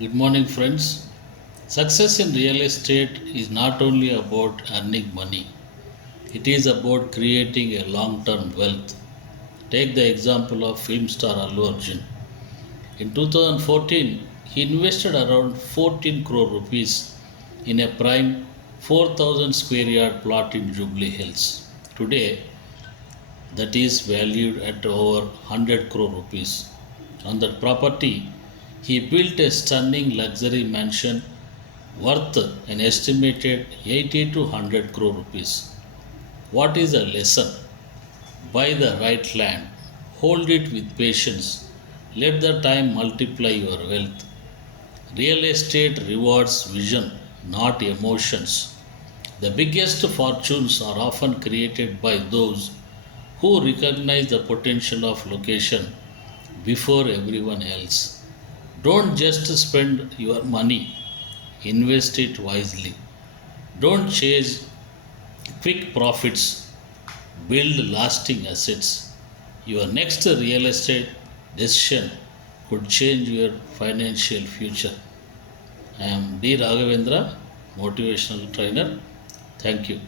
Good morning, friends. Success in real estate is not only about earning money, it is about creating a long term wealth. Take the example of film star Allu Arjun. In 2014, he invested around 14 crore rupees in a prime 4,000 square yard plot in Jubilee Hills. Today, that is valued at over 100 crore rupees. On that property, he built a stunning luxury mansion worth an estimated 80 to 100 crore rupees. What is the lesson? Buy the right land, hold it with patience, let the time multiply your wealth. Real estate rewards vision, not emotions. The biggest fortunes are often created by those who recognize the potential of location before everyone else. Don't just spend your money, invest it wisely. Don't chase quick profits, build lasting assets. Your next real estate decision could change your financial future. I am D. Raghavendra, motivational trainer. Thank you.